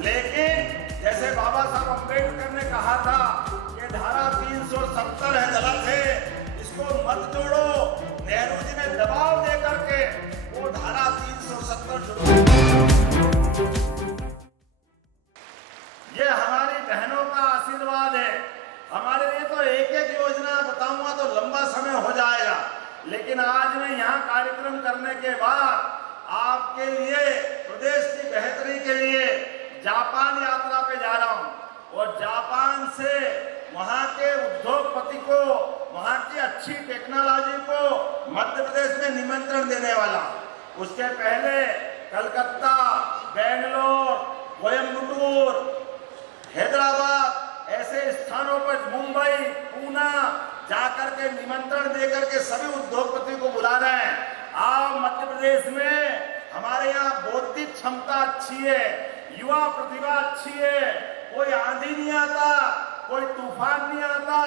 लेकिन जैसे बाबा साहब अम्बेडकर ने कहा था कि धारा 370 है, गलत है, इसको मत जोड़ो, नेहरू जी ने दबाव दे करके वो धारा 370 जोड़ो। ये हमारी बहनों का आशीर्वाद है। हमारे लिए तो एक एक योजना बताऊंगा तो लंबा समय हो जाएगा, लेकिन आज मैं यहाँ कार्यक्रम करने के बाद आपके लिए प्रदेश की बेहतरी के लिए जापान यात्रा पे जा रहा हूँ और जापान से वहाँ के उद्योगपति को, वहाँ की अच्छी टेक्नोलॉजी को मध्य प्रदेश में निमंत्रण देने वाला। उसके पहले कलकत्ता, बेंगलोर, कोयम्बटूर, हैदराबाद ऐसे स्थानों पर, मुंबई, पूना जाकर के निमंत्रण देकर के सभी उद्योगपति को बुला रहे हैं। आप मध्य प्रदेश में, हमारे यहाँ बौद्धिक क्षमता अच्छी है, युवा प्रतिभा अच्छी है, कोई आंधी नहीं आता, कोई तूफान नहीं आता,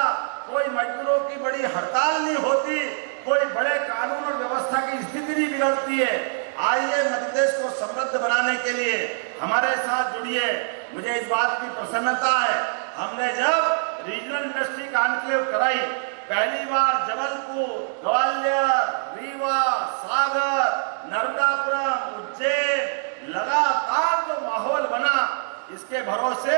कोई मजदूरों की बड़ी हड़ताल नहीं होती, कोई बड़े कानून और व्यवस्था की स्थिति नहीं बिगड़ती है। आइए मध्य प्रदेश को समृद्ध बनाने के लिए हमारे साथ जुड़िए। मुझे इस बात की प्रसन्नता है, हमने जब रीजनल इंडस्ट्री कॉन्क्लेव कराई, पहली बार जबलपुर, ग्वालियर, रीवा, सागर, नर्मदापुरम, उज्जैन, लगातार जो माहौल बना, इसके भरोसे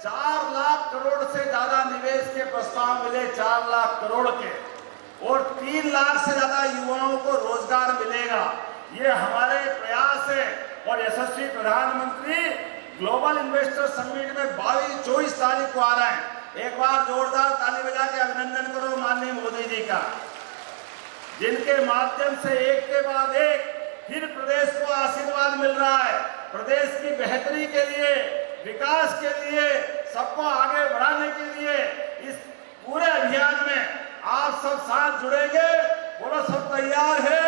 4 लाख करोड़ से ज्यादा निवेश के प्रस्ताव मिले, 4 लाख करोड़ के, और 3 लाख से ज्यादा युवाओं को रोजगार मिलेगा। ये हमारे प्रयास है और यशस्वी प्रधानमंत्री ग्लोबल इन्वेस्टर समिट में 22-24 तारीख को आ रहे हैं। एक बार जोरदार ताली बजा के अभिनंदन करो माननीय मोदी जी का, जिनके माध्यम से एक के बाद एक फिर प्रदेश को आशीर्वाद मिल रहा है। प्रदेश की बेहतरी के लिए, विकास के लिए, सबको आगे बढ़ाने के लिए इस पूरे अभियान में आप सब साथ जुड़ेंगे। बोलो सब तैयार है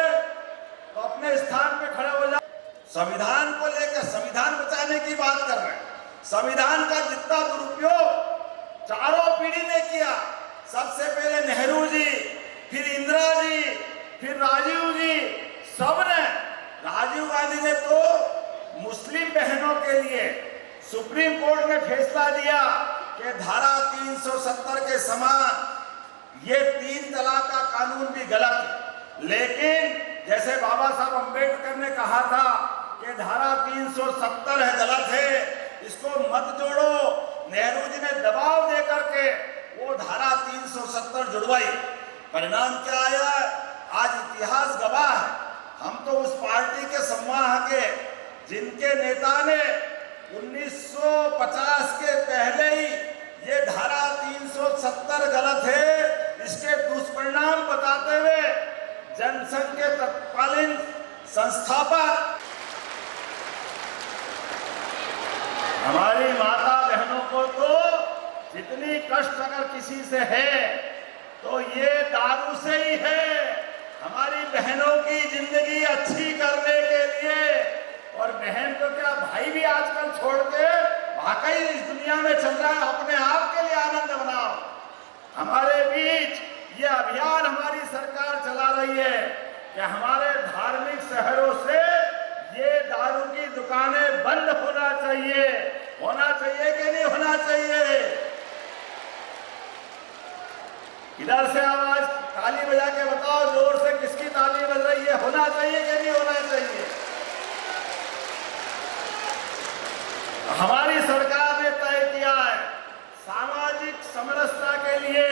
तो अपने स्थान पे खड़े हो जाओ। संविधान को लेकर, संविधान बचाने की बात कर रहे हैं। संविधान का जितना दुरुपयोग चारों पीढ़ी ने किया, सबसे पहले नेहरू जी, फिर इंदिरा जी, फिर राजीव जी, सबने, राजीव गांधी ने तो मुस्लिम बहनों के लिए सुप्रीम कोर्ट ने फैसला दिया कि धारा 370 के समान ये 3 तलाक का कानून भी गलत है। लेकिन जैसे बाबा साहब अम्बेडकर ने कहा था कि धारा 370 है, गलत है, इसको मत जोड़ो, नेहरू जी ने दबाव दे करके वो धारा 370 जुड़वाई। परिणाम क्या आया? आज इतिहास गवाह है। हम तो उस पार्टी के संवाहक के, जिनके नेता ने 1950 के पहले ही ये धारा 370 गलत है, इसके दुष्परिणाम बताते हुए जनसंघ के तत्कालीन संस्थापक हमारी माता बहनों को तो जितनी कष्ट अगर किसी से है तो ये दारू से ही है। हमारी बहनों की जिंदगी अच्छी करने के लिए, और बहन को क्या, भाई भी आजकल छोड़ के वाकई इस दुनिया में चल रहा है, अपने आप के लिए आनंद बनाओ। हमारे बीच ये अभियान हमारी सरकार चला रही है कि हमारे धार्मिक शहरों से ये दारू की दुकानें बंद होना चाहिए। होना चाहिए कि नहीं होना चाहिए? इधर से आवाज ताली बजा के बताओ जोर से, किसकी ताली बज रही है? होना चाहिए कि नहीं होना चाहिए? हमारी सरकार ने तय किया है सामाजिक समरसता के लिए,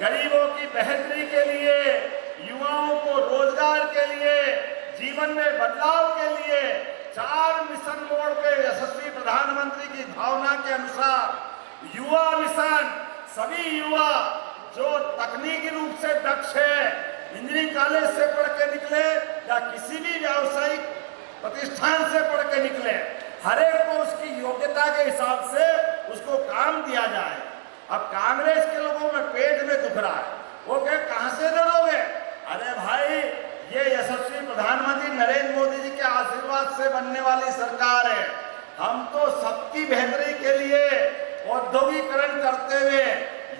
गरीबों की बेहतरी के लिए, युवाओं को रोजगार के लिए, जीवन में बदलाव के लिए 4 मिशन मोड़ पे यशस्वी प्रधानमंत्री की भावना के अनुसार युवा मिशन, सभी युवा जो तकनीकी रूप से दक्ष है, इंजीनियरिंग कॉलेज से पढ़ के निकले या किसी भी व्यावसायिक प्रतिष्ठान से पढ़ के निकले, हर एक को उसकी योग्यता के हिसाब से उसको काम दिया जाए। अब कांग्रेस के लोगों में पेट में दुख रहा है, वो कहे कहां से दे दोगे? अरे भाई, ये यशस्वी प्रधानमंत्री नरेंद्र मोदी जी के आशीर्वाद से बनने वाली सरकार है। हम तो सबकी बेहतरी के लिए औद्योगिकरण करते हुए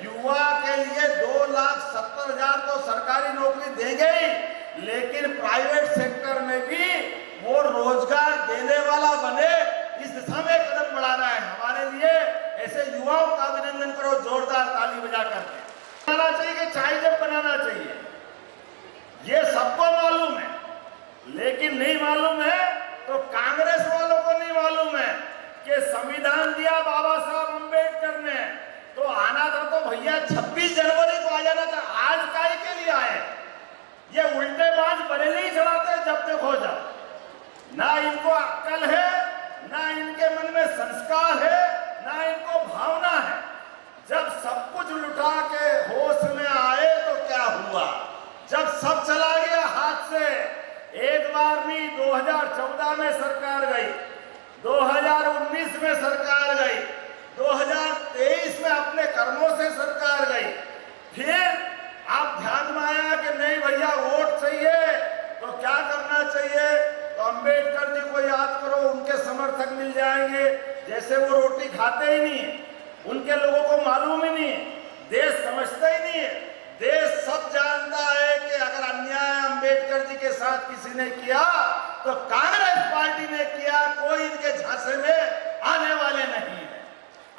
युवा के लिए 2,70,000 तो सरकारी नौकरी देंगे ही, लेकिन प्राइवेट सेक्टर में भी वो रोजगार देने वाला बने, इस दिशा में कदम बढ़ा रहा है। के चाय जब बनाना चाहिए, ये सबको मालूम है, लेकिन नहीं मालूम है तो कांग्रेस वालों को नहीं मालूम है कि संविधान दिया बाबा साहब अम्बेडकर ने, तो आना था तो भैया 26 जनवरी को आ जाना था, आज काहे के लिए आए? ये उल्टे बाज बरेली चढ़ाते जब देखो जब, ना इनको अक्ल है, ना इनके मन में संस्कार है, ना इनको भावना है। जब सब कुछ लुटा के होश में आए तो क्या हुआ? जब सब चला गया हाथ से, एक बार नहीं 2014 में सरकार गई, 2019 में सरकार गई, 2023 में अपने कर्मों से सरकार गई, फिर आप ध्यान में आया कि नहीं भैया वोट चाहिए तो क्या करना चाहिए? तो अंबेडकर जी को याद करो, उनके समर्थक मिल जाएंगे। जैसे वो रोटी खाते ही नहीं है, उनके लोगों को मालूम ही नहीं है, देश समझता ही नहीं है। देश सब जानता है कि अगर अन्याय अंबेडकर जी के साथ किसी ने किया तो कांग्रेस पार्टी ने किया, कोई इनके झांसे में आने वाले नहीं है।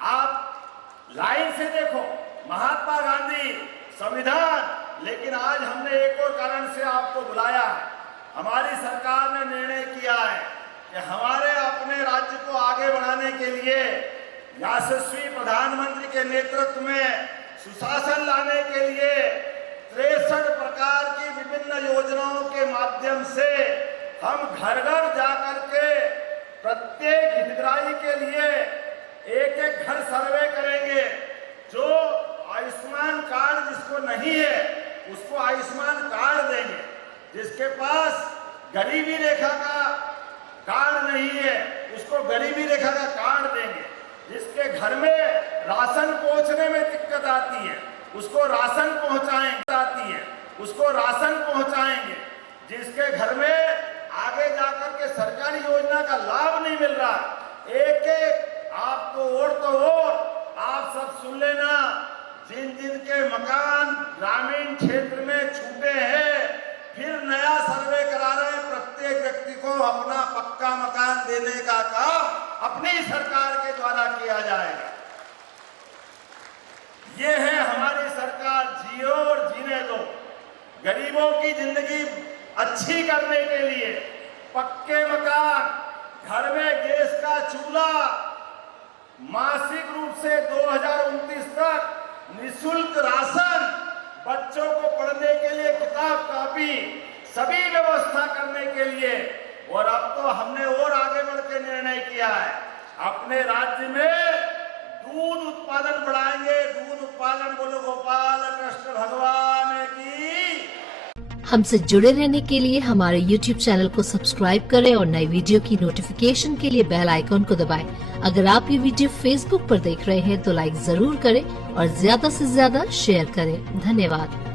आप लाइन से देखो, महात्मा गांधी, संविधान, लेकिन आज हमने एक और कारण से आपको बुलाया है। हमारी सरकार ने निर्णय किया है कि हमारे अपने राज्य को आगे बढ़ाने के लिए यशस्वी प्रधानमंत्री के नेतृत्व में सुशासन लाने के लिए 63 प्रकार की विभिन्न योजनाओं के माध्यम से हम घर घर जाकर के प्रत्येक हितग्राही के लिए एक एक घर सर्वे करेंगे। जो आयुष्मान कार्ड जिसको नहीं है उसको आयुष्मान कार्ड देंगे, जिसके पास गरीबी रेखा का कार्ड नहीं है उसको गरीबी रेखा का कार्ड देंगे, जिसके घर में राशन पहुंचने में दिक्कत आती है उसको राशन पहुंचाएंगे, जिसके घर में आगे जाकर के सरकारी योजना का लाभ नहीं मिल रहा, एक एक आपको और आप सब सुन लेना, जिन जिन के मकान ग्रामीण क्षेत्र में छूटे हैं, फिर नया सर्वे करा रहे हैं, प्रत्येक व्यक्ति को अपना पक्का मकान देने का काम अपनी सरकार के द्वारा किया जाएगा। ये है हमारी सरकार, जियो और जीने दो। गरीबों की जिंदगी अच्छी करने के लिए पक्के मकान, घर में गैस का चूल्हा, मासिक रूप से 2029 तक निःशुल्क राशन, बच्चों को पढ़ने के लिए किताब कॉपी, सभी व्यवस्था करने के लिए। और अब तो हमने और आगे बढ़ के निर्णय किया है, अपने राज्य में दूध उत्पादन बढ़ाएंगे। दूध उत्पादन बोलो गोपाल कृष्ण भगवान की। हमसे जुड़े रहने के लिए हमारे YouTube चैनल को सब्सक्राइब करें और नई वीडियो की नोटिफिकेशन के लिए बेल आइकॉन को दबाएं। अगर आप ये वीडियो Facebook पर देख रहे हैं तो लाइक जरूर करें और ज्यादा से ज्यादा शेयर करें। धन्यवाद।